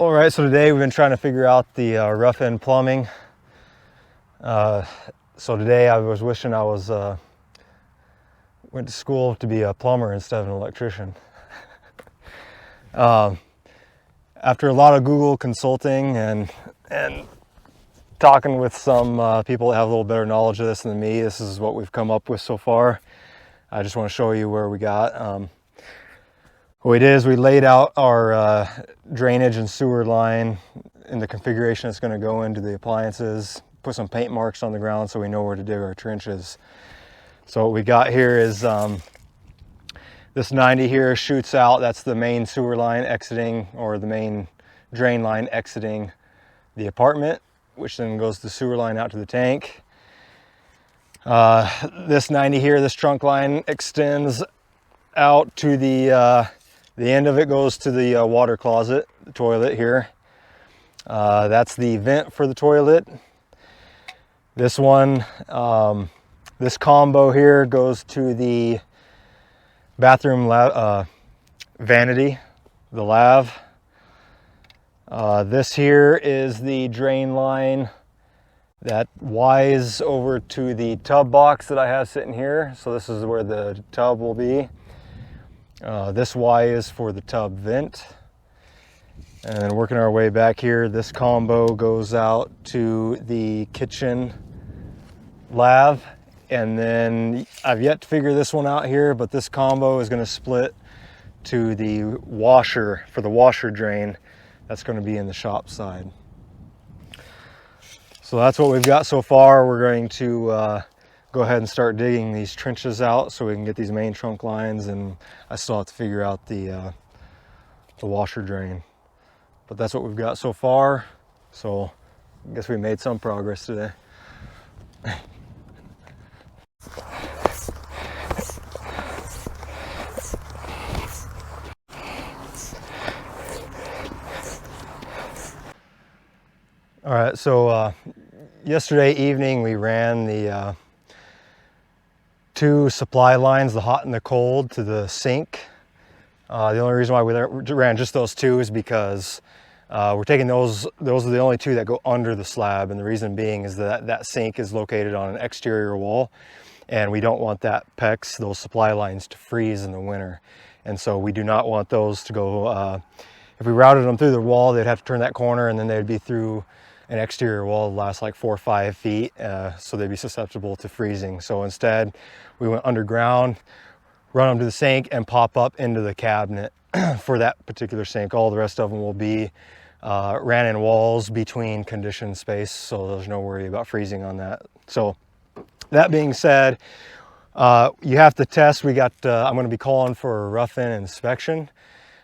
All right, so today we've been trying to figure out the rough end plumbing. So today I was wishing I was went to school to be a plumber instead of an electrician. After a lot of Google consulting and talking with some people that have a little better knowledge of this than me, this is what we've come up with so far. I just want to show you where we got. What we did is we laid out our drainage and sewer line in the configuration it's going to go into the appliances, put some paint marks on the ground so we know where to dig our trenches. So what we got here is this 90 here shoots out. That's the main sewer line exiting, or the main drain line exiting the apartment, which then goes the sewer line out to the tank. This 90 here, this trunk line extends out to the end of it goes to the water closet, the toilet here. That's the vent for the toilet. This one, this combo here goes to the bathroom vanity, the lav. This here is the drain line that Y's over to the tub box that I have sitting here. So this is where the tub will be. This Y is for the tub vent. And then working our way back here, this combo goes out to the kitchen lav. And then I've yet to figure this one out here, but this combo is going to split to the washer for the washer drain. That's going to be in the shop side. So that's what we've got so far. We're going to go ahead and start digging these trenches out so we can get these main trunk lines, and I still have to figure out the washer drain. But that's what we've got so far. So I guess we made some progress today. All right, so yesterday evening we ran the two supply lines, the hot and the cold, to the sink. The only reason why we ran just those two is because we're taking those are the only two that go under the slab, and the reason being is that that sink is located on an exterior wall, and we don't want that PEX, those supply lines, to freeze in the winter. And so we do not want those to go, if we routed them through the wall, they'd have to turn that corner and then they'd be through an exterior wall that lasts like 4 or 5 feet, so they'd be susceptible to freezing. So instead, we went underground, run them to the sink, and pop up into the cabinet for that particular sink. All the rest of them will be ran in walls between conditioned space, so there's no worry about freezing on that. So that being said, you have to test. We got, I'm going to be calling for a rough-in inspection.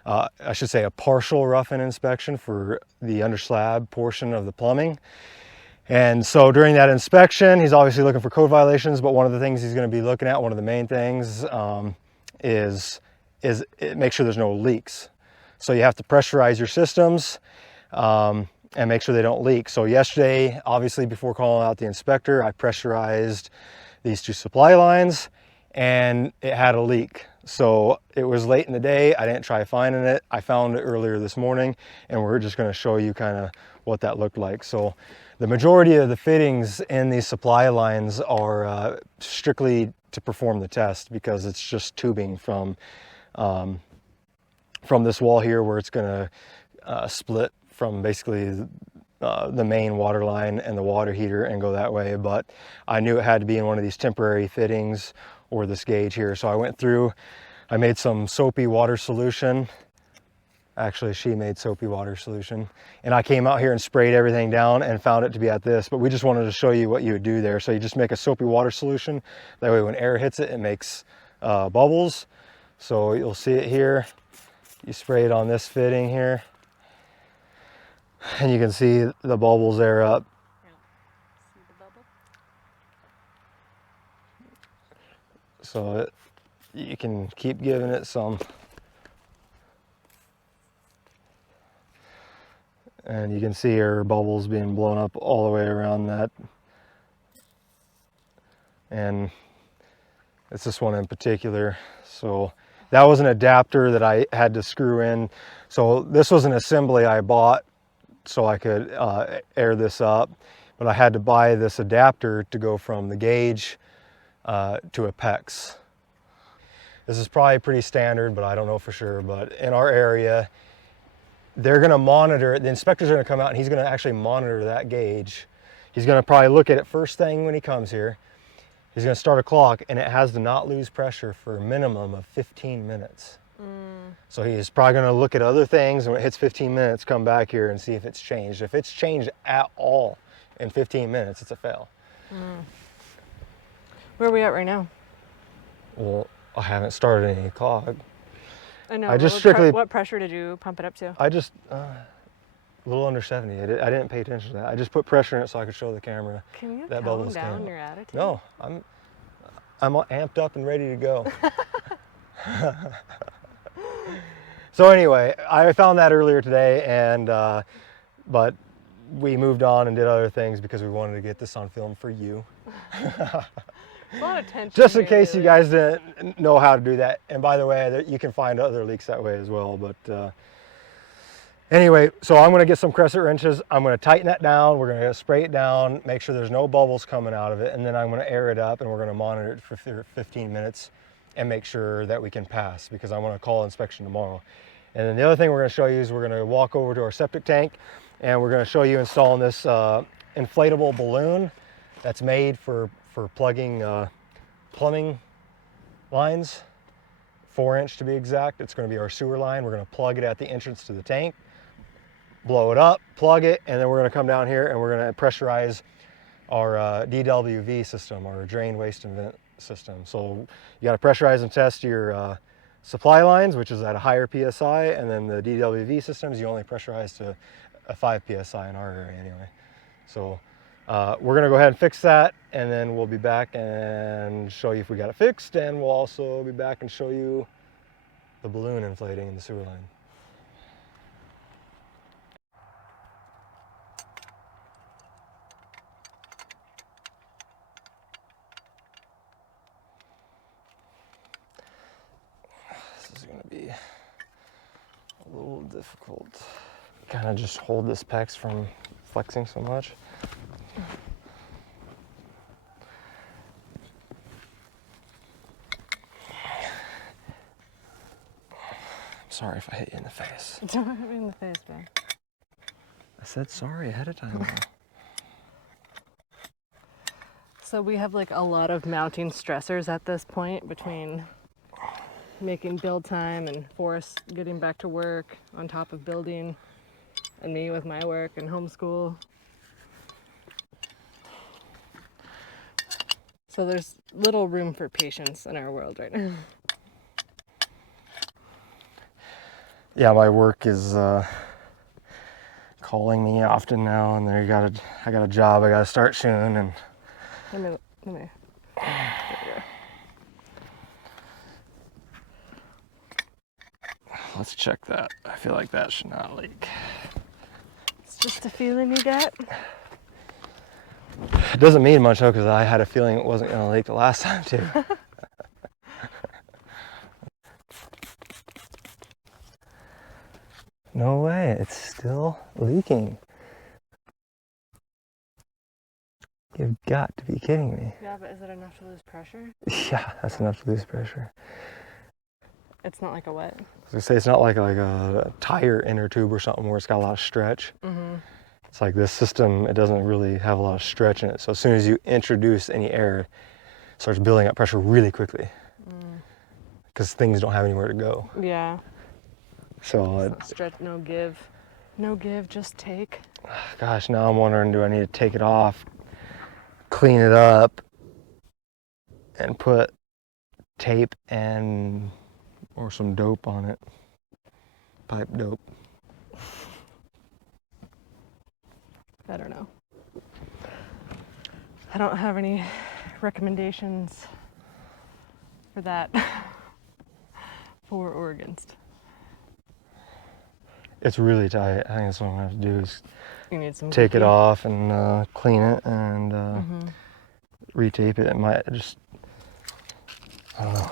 I should say a partial rough-in inspection for the under slab portion of the plumbing. And so during that inspection, he's obviously looking for code violations, but one of the things he's going to be looking at, one of the main things, is make sure there's no leaks. So you have to pressurize your systems and make sure they don't leak. So yesterday, obviously before calling out the inspector, I pressurized these two supply lines and it had a leak. So it was late in the day. I didn't try finding it. I found it earlier this morning, and we're just going to show you kind of what that looked like. So the majority of the fittings in these supply lines are strictly to perform the test, because it's just tubing from this wall here, where it's going to split from basically the main water line and the water heater and go that way. But I knew it had to be in one of these temporary fittings or this gauge here. So I went through, I made some soapy water solution. Actually, she made soapy water solution. And I came out here and sprayed everything down and found it to be at this. But we just wanted to show you what you would do there. So you just make a soapy water solution. That way when air hits it, it makes bubbles. So you'll see it here. You spray it on this fitting here. And you can see the bubbles there up. See the bubble? So you can keep giving it some. And you can see air bubbles being blown up all the way around that. And it's this one in particular. So That was an adapter that I had to screw in. So this was an assembly I bought so I could air this up, but I had to buy this adapter to go from the gauge to a PEX. This is probably pretty standard, but I don't know for sure. But in our area, they're gonna monitor it. The inspector's gonna come out and he's gonna actually monitor that gauge. He's gonna probably look at it first thing when he comes here. He's gonna start a clock, and it has to not lose pressure for a minimum of 15 minutes. So he's probably gonna look at other things, and when it hits 15 minutes, come back here and see if it's changed. If it's changed at all in 15 minutes, it's a fail. Where are we at right now? Well, I haven't started any clog. I know. I just strictly, what pressure did you pump it up to? I just, a little under 70. I didn't pay attention to that. I just put pressure in it so I could show the camera. Can you that calm down your attitude? No, I'm amped up and ready to go. So anyway, I found that earlier today, and but we moved on and did other things because we wanted to get this on film for you. A lot of tension. Just in case you guys didn't know how to do that. And by the way, you can find other leaks that way as well. But anyway, so I'm going to get some crescent wrenches. I'm going to tighten that down. We're going to spray it down, make sure there's no bubbles coming out of it. And then I'm going to air it up, and we're going to monitor it for 15 minutes and make sure that we can pass, because I want to call inspection tomorrow. And then the other thing we're going to show you is we're going to walk over to our septic tank, and we're going to show you installing this inflatable balloon that's made for plugging plumbing lines, 4-inch to be exact. It's going to be our sewer line. We're going to plug it at the entrance to the tank, blow it up, plug it, and then we're going to come down here and we're going to pressurize our DWV system, our drain waste and vent system. So you got to pressurize and test your supply lines, which is at a higher PSI, and then the DWV systems, you only pressurize to a 5 PSI in our area anyway. So we're gonna go ahead and fix that, and then we'll be back and show you if we got it fixed, and we'll also be back and show you the balloon inflating in the sewer line. This is gonna be a little difficult. Kind of just hold this PEX from flexing so much. Sorry if I hit you in the face. Don't hit me in the face, man. I said sorry ahead of time. So we have like a lot of mounting stressors at this point between making build time and Forrest getting back to work on top of building, and me with my work and homeschool. So there's little room for patience in our world right now. Yeah, my work is calling me often now, and I got a job I got to start soon, and Let me. There we go. let's check that. I feel like that should not leak. It's just a feeling you get. It doesn't mean much though, because I had a feeling it wasn't going to leak the last time too. No way, it's still leaking. You've got to be kidding me. Yeah, but is it enough to lose pressure? Yeah, that's enough to lose pressure. It's not like a wet. I was gonna say, it's not like a tire inner tube or something where it's got a lot of stretch. It's like this system, it doesn't really have a lot of stretch in it. So as soon as you introduce any air, it starts building up pressure really quickly. Because things don't have anywhere to go. Yeah. So No stretch, no give. No give, just take. gosh, now I'm wondering, do I need to take it off, clean it up, and put tape and or some dope on it, pipe dope. I don't know. I don't have any recommendations for that. For or against. It's really tight. I think that's what I'm gonna have to do is You need some take it glue. off and clean it and retape it. It might just, I don't know.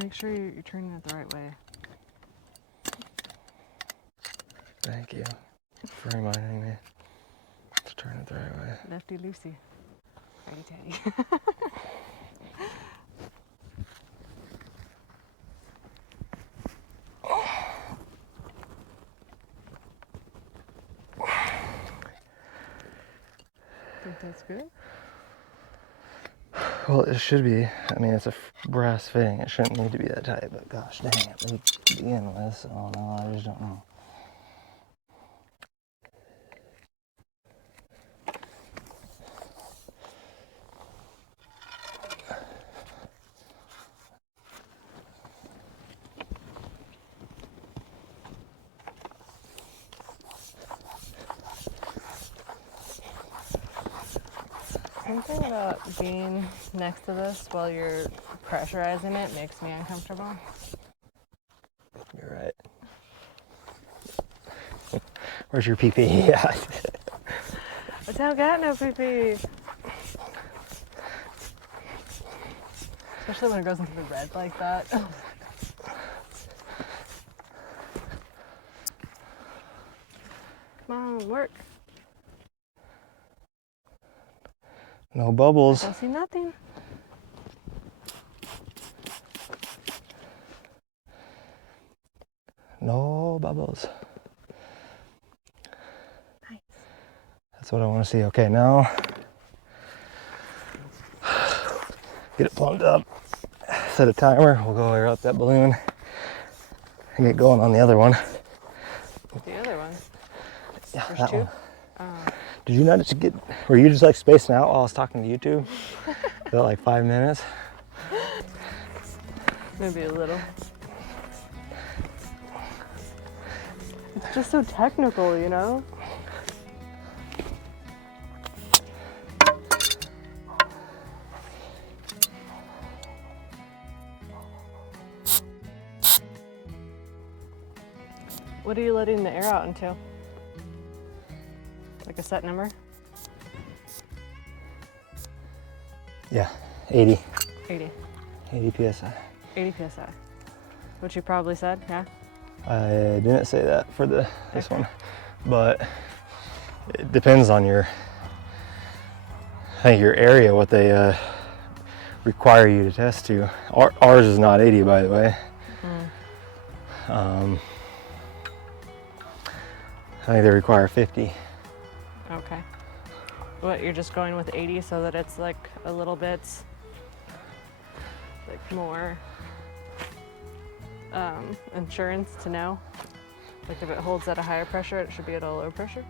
Make sure you're turning it the right way. Thank you for reminding me to turn it the right way. Lefty loosey. Righty tighty. Think that's good? Well, it should be. I mean, it's a brass fitting. It shouldn't need to be that tight, but gosh dang it, to begin with. So no, I just don't know. Something about being next to this while you're pressurizing it makes me uncomfortable. You're right. Where's your PP? Yeah. I don't got no pee-pee. Especially when it goes into the red like that. Come on, work. No bubbles. I don't see nothing. No bubbles. Nice. That's what I want to see. Okay, now get it plumbed up. Set a timer. We'll go air out that balloon and get going on the other one. The other one. Yeah, There's that two. one. Oh. Did you not just get? Were you just like spacing out while I was talking to you two? About like 5 minutes. Maybe a little. It's just so technical, you know? What are you letting the air out into? Like a set number? Yeah, 80. 80. 80 psi. 80 psi. Which you probably said, yeah? I didn't say that for this one, but it depends on your, I think your area, what they require you to test to. Ours is not 80, by the way. I think they require 50. Okay. What, you're just going with 80 so that it's like a little bit like more insurance to know? Like if it holds at a higher pressure, it should be at a low pressure?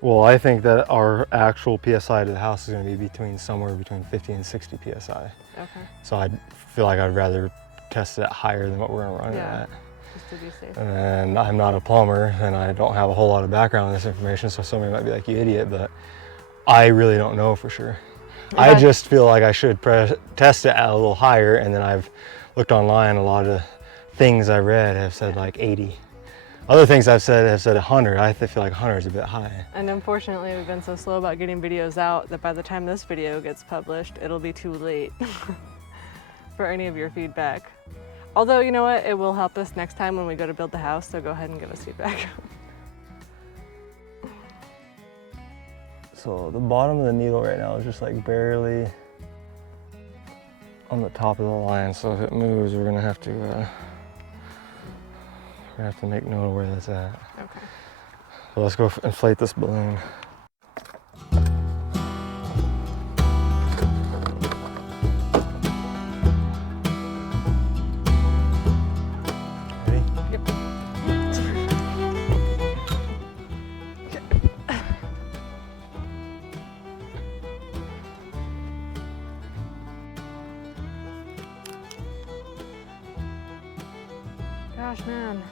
Well, I think that our actual PSI to the house is going to be somewhere between 50 and 60 PSI. Okay. So I feel like I'd rather test it higher than what we're going to run it Yeah. at. Just to be safe. And I'm not a plumber and I don't have a whole lot of background on this information, so somebody might be like, you idiot, but I really don't know for sure. Yeah. I just feel like I should test it at a little higher, and then I've looked online, a lot of things I read have said like 80. Other things I've said have said 100. I feel like 100 is a bit high. And unfortunately, we've been so slow about getting videos out that by the time this video gets published, it'll be too late for any of your feedback. Although, you know what? It will help us next time when we go to build the house, so go ahead and give us feedback. So the bottom of the needle right now is just like barely on the top of the line. So if it moves, we're gonna have to make note of where that's at. Okay. So let's go inflate this balloon. Ready? Yep. Gosh, man.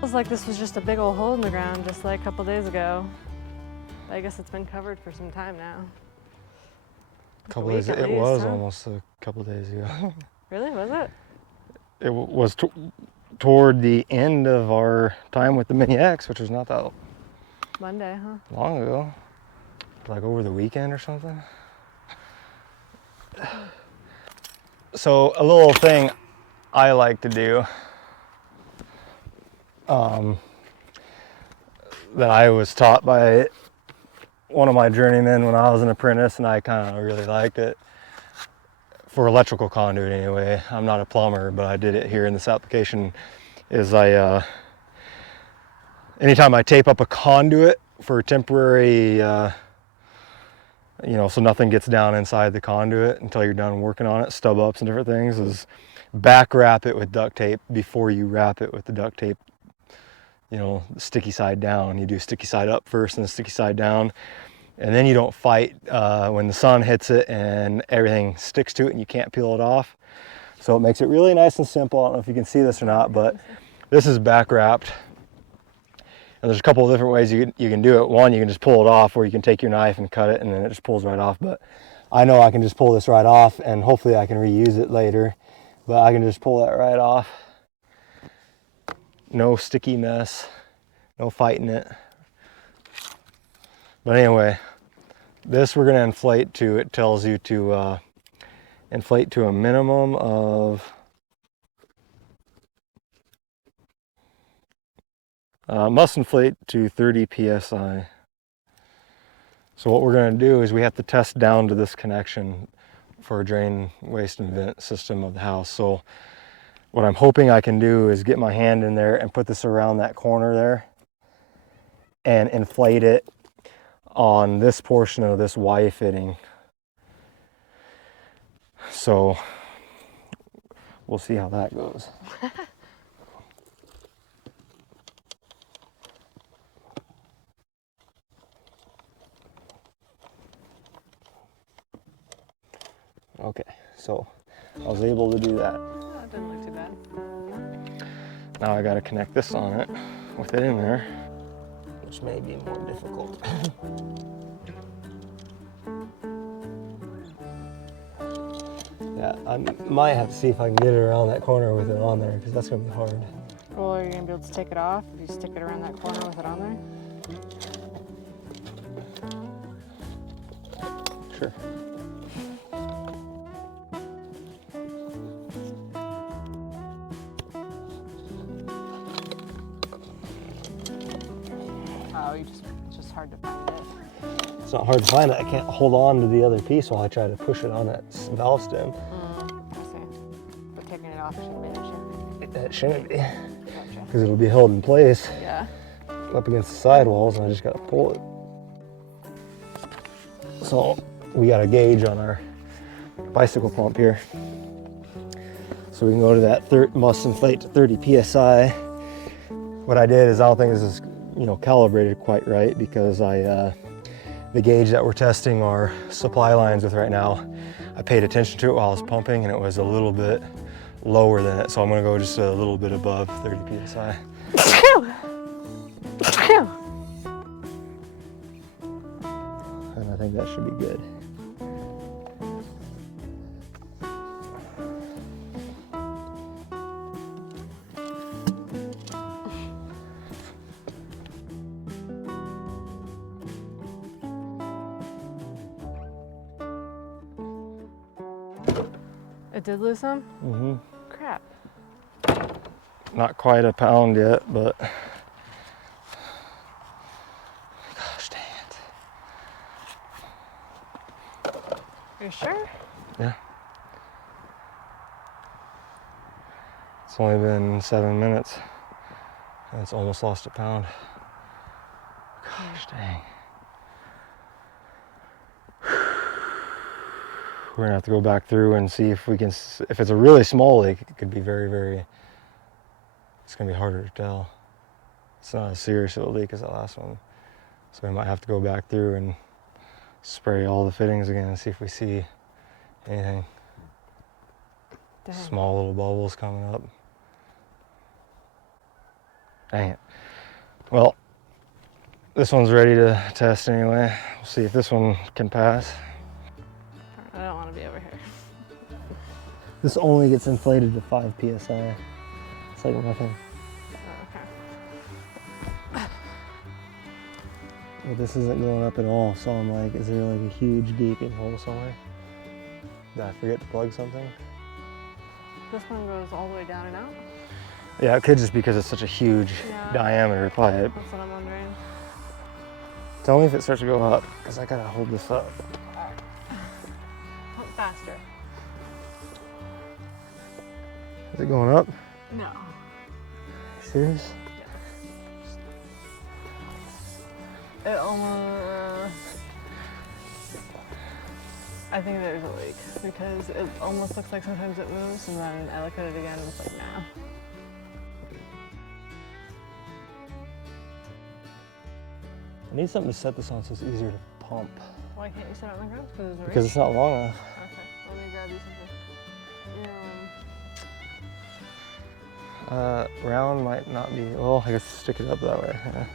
Feels like this was just a big old hole in the ground just like a couple days ago. I guess it's been covered for some time now. Couple days. It was almost a couple days ago. Really? Was it? It was toward the end of our time with the Mini X, which was not that Monday, huh? long ago. Like over the weekend or something. So a little thing I like to do that I was taught by one of my journeymen when I was an apprentice, and I kind of really liked it for electrical conduit anyway. I'm not a plumber, but I did it here in this application. Is anytime I tape up a conduit for temporary, so nothing gets down inside the conduit until you're done working on it, stub ups and different things, is back wrap it with duct tape before you wrap it with the duct tape, sticky side down. You do sticky side up first and the sticky side down, and then you don't fight when the sun hits it and everything sticks to it and you can't peel it off. So it makes it really nice and simple. I don't know if you can see this or not, but this is back wrapped. And there's a couple of different ways you can do it. One, you can just pull it off, or you can take your knife and cut it and then it just pulls right off. But I know I can just pull this right off, and hopefully I can reuse it later. But I can just pull that right off. No sticky mess, no fighting it. But anyway, this we're gonna inflate to, it tells you to inflate to a minimum of must inflate to 30 psi. So what we're going to do is we have to test down to this connection for a drain, waste, and vent system of the house. So what I'm hoping I can do is get my hand in there and put this around that corner there and inflate it on this portion of this Y fitting. So we'll see how that goes. Okay, so I was able to do that. That didn't look too bad. Now I got to connect this on it with it in there, which may be more difficult. Yeah, I might have to see if I can get it around that corner with it on there, because that's going to be hard. Well, are you going to be able to take it off if you stick it around that corner with it on there? Sure. Oh, it's just hard to find it. It's not hard to find it. I can't hold on to the other piece while I try to push it on that valve stem. I see. But taking it off shouldn't be an issue. It shouldn't be, Gotcha. because it'll be held in place Yeah. up against the sidewalls, and I just got to pull it. So we got a gauge on our bicycle pump here. So we can go to that must inflate to 30 psi. What I did is, I don't think this is calibrated quite right, because the gauge that we're testing our supply lines with right now, I paid attention to it while I was pumping, and it was a little bit lower than it. So I'm gonna go just a little bit above 30 psi. And I think that should be good. It did lose some? Mm-hmm. Crap. Not quite a pound yet, but gosh dang it. You sure? Yeah. It's only been 7 minutes, and it's almost lost a pound. Gosh dang. We're gonna have to go back through and see if we can, if it's a really small leak, it could be very, very, it's gonna be harder to tell. It's not as serious of a leak as that last one. So we might have to go back through and spray all the fittings again and see if we see anything. Dang. Small little bubbles coming up. Dang it. Well, this one's ready to test anyway. We'll see if this one can pass. I don't want to be over here. This only gets inflated to 5 psi. It's like nothing. Oh, okay. But this isn't going up at all, so I'm like, is there like a huge gaping hole somewhere? Did I forget to plug something? This one goes all the way down and out? Yeah, it could just because it's such a huge diameter pipe. That's what I'm wondering. Tell me if it starts to go up, because I gotta hold this up. Pump faster. Is it going up? No. Serious? It almost... I think there's a leak because it almost looks like sometimes it moves and then I look at it again and it's like, nah. I need something to set this on so it's easier to pump. Why can't you set it on the ground? Because it's not long enough. Okay, let me grab you something. Round might not be, well, I guess stick it up that way. Yeah.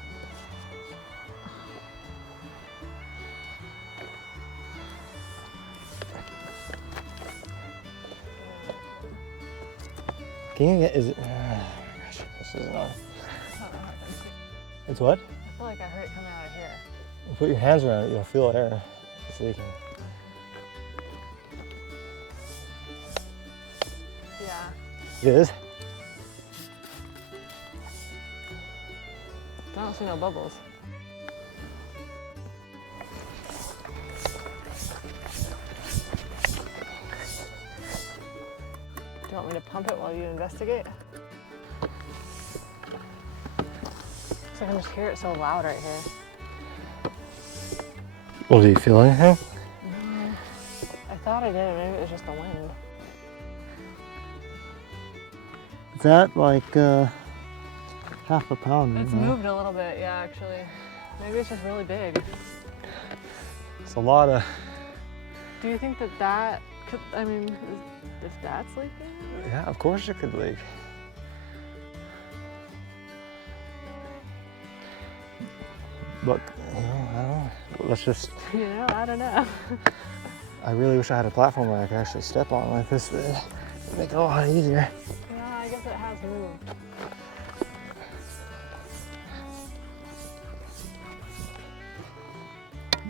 Can you get, is it, oh my gosh, this isn't on. It's what? I feel like I heard it coming out of here. You put your hands around it, you'll feel air. It's leaking. Yeah. It is? I don't see no bubbles. Do you want me to pump it while you investigate? I can just hear it so loud right here. Well, do you feel anything? I thought I did, maybe it was just the wind. Is that like half a pound? It's moved a little bit, yeah, actually. Maybe it's just really big. It's a lot of... Do you think that could, I mean, if that's leaking? Yeah, of course it could leak. But, you know, I don't know. Let's just... You know, I don't know. I really wish I had a platform where I could actually step on like this. It'd make it a lot easier. Yeah, I guess it has moved.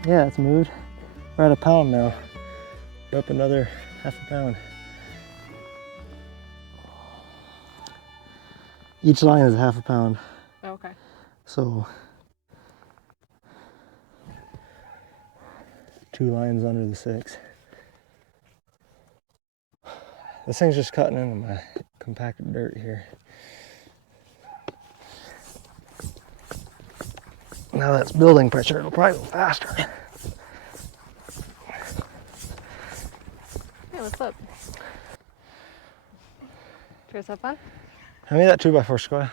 Yeah, it's moved. We're at a pound now. We're up another half a pound. Each line is half a pound. Okay. So 2 lines under the 6. This thing's just cutting into my compacted dirt here. Now that's building pressure, it'll probably go faster. Hey, what's up? Here's that fun? Hand me that 2x4 square.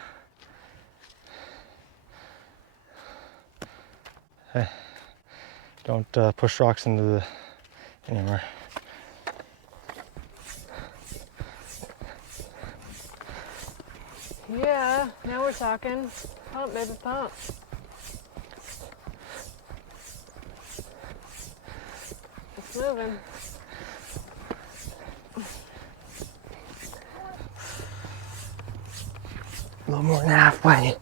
Hey, don't push rocks into the anywhere. Yeah, now we're talking. Pump, baby, pump. It's moving. A little more than halfway.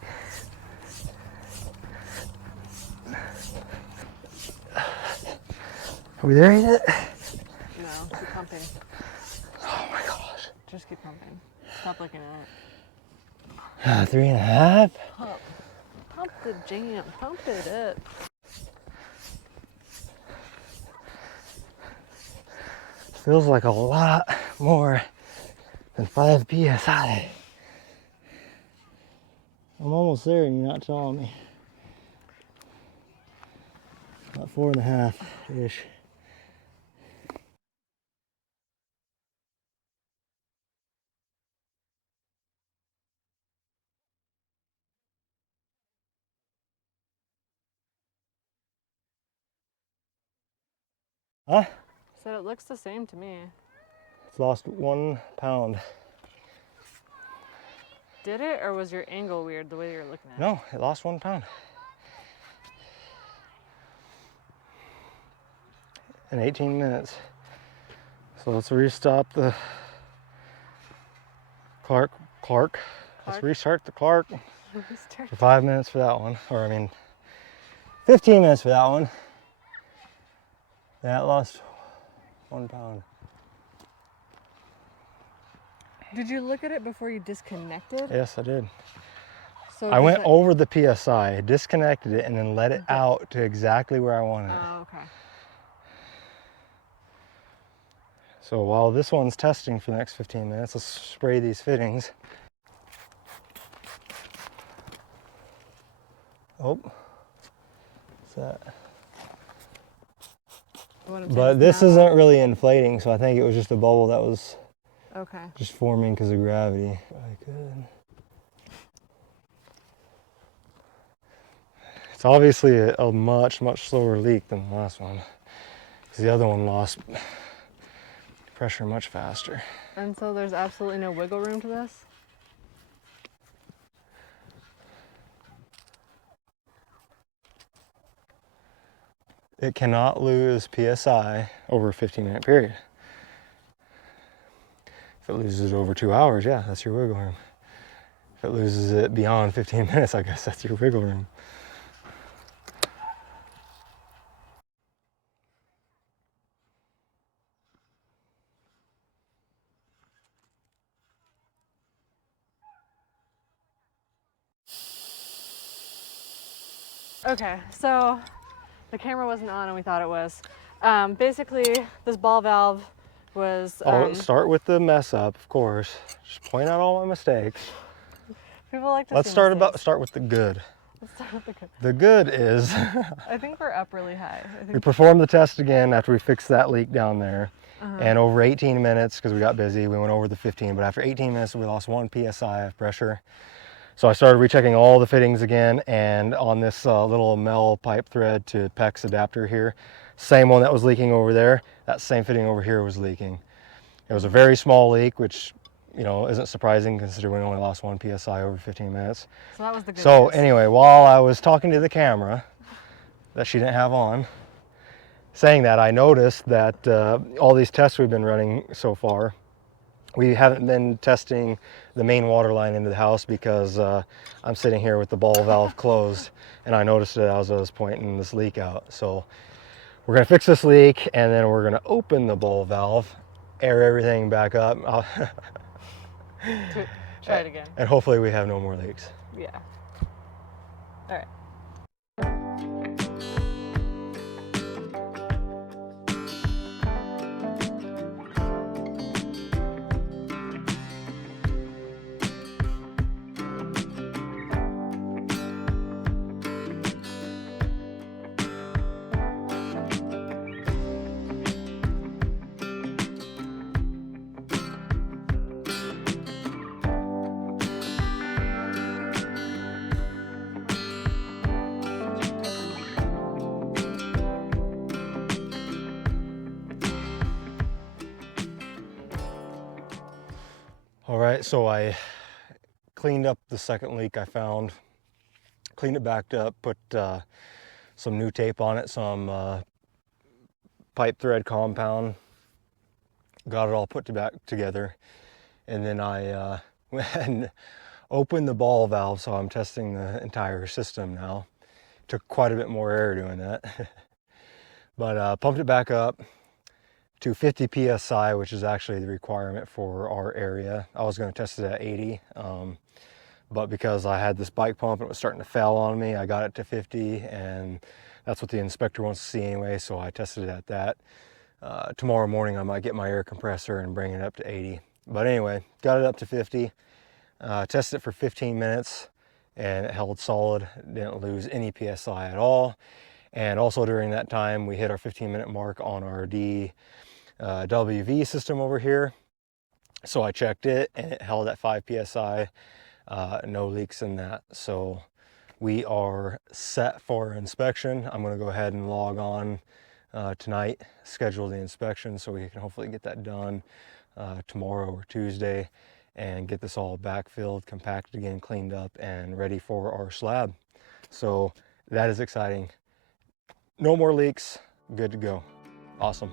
Are we there yet? No, keep pumping. Oh my gosh. Just keep pumping. Stop looking at it. 3.5? Pump. Pump the jam. Pump it up. Feels like a lot more than 5 psi. I'm almost there and you're not telling me. About 4.5-ish. Huh? So it looks the same to me. It's lost 1 pound. Did it, or was your angle weird the way you were looking at it? No, it lost 1 pound. In 18 minutes. So let's restop the Clark. Let's restart the Clark for 5 minutes for that one. Or I mean, 15 minutes for that one. That lost 1 pound. Did you look at it before you disconnected? Yes, I did. So I went over the PSI, disconnected it, and then let it out to exactly where I wanted it. Oh, okay. So while this one's testing for the next 15 minutes, let's spray these fittings. Oh, what's that? But this isn't really inflating, so I think it was just a bubble that was just forming because of gravity. I could. It's obviously a much slower leak than the last one, because the other one lost pressure much faster. And so there's absolutely no wiggle room to this? It cannot lose PSI over a 15-minute period. If it loses it over 2 hours, yeah, that's your wiggle room. If it loses it beyond 15 minutes, I guess that's your wiggle room. Okay, so the camera wasn't on and we thought it was. Basically, this ball valve was... Start with the mess up, of course. Just point out all my mistakes. People like to Let's start with the good. Let's start with the good. The good is... I think we're up really high. We performed the test again after we fixed that leak down there. And over 18 minutes, because we got busy, we went over the 15, but after 18 minutes, we lost 1 PSI of pressure. So I started rechecking all the fittings again, and on this little Mel pipe thread to PEX adapter here, same one that was leaking over there, that same fitting over here was leaking. It was a very small leak, which, you know, isn't surprising considering we only lost 1 PSI over 15 minutes. So that was the good So news. anyway, while I was talking to the camera that she didn't have on, saying that, I noticed that all these tests we've been running so far, we haven't been testing the main water line into the house because I'm sitting here with the ball valve closed, and I noticed it as I was pointing this leak out. So we're gonna fix this leak, and then we're gonna open the ball valve, air everything back up. Try it again. And hopefully we have no more leaks. Yeah. All right. All right, so I cleaned up the second leak I found, cleaned it back up, put some new tape on it, some pipe thread compound, got it all put back together, and then I went and opened the ball valve, so I'm testing the entire system now. Took quite a bit more air doing that, but pumped it back up to 50 PSI, which is actually the requirement for our area. I was going to test it at 80, but because I had this bike pump and it was starting to fail on me, I got it to 50, and that's what the inspector wants to see anyway, so I tested it at that. Tomorrow morning I might get my air compressor and bring it up to 80. But anyway, got it up to 50, tested it for 15 minutes, and it held solid, didn't lose any PSI at all. And also during that time, we hit our 15-minute mark on our WV system over here. So I checked it and it held at 5 PSI, no leaks in that. So we are set for inspection. I'm gonna go ahead and log on tonight, schedule the inspection so we can hopefully get that done tomorrow or Tuesday and get this all backfilled, compacted again, cleaned up, and ready for our slab. So that is exciting. No more leaks, good to go. Awesome.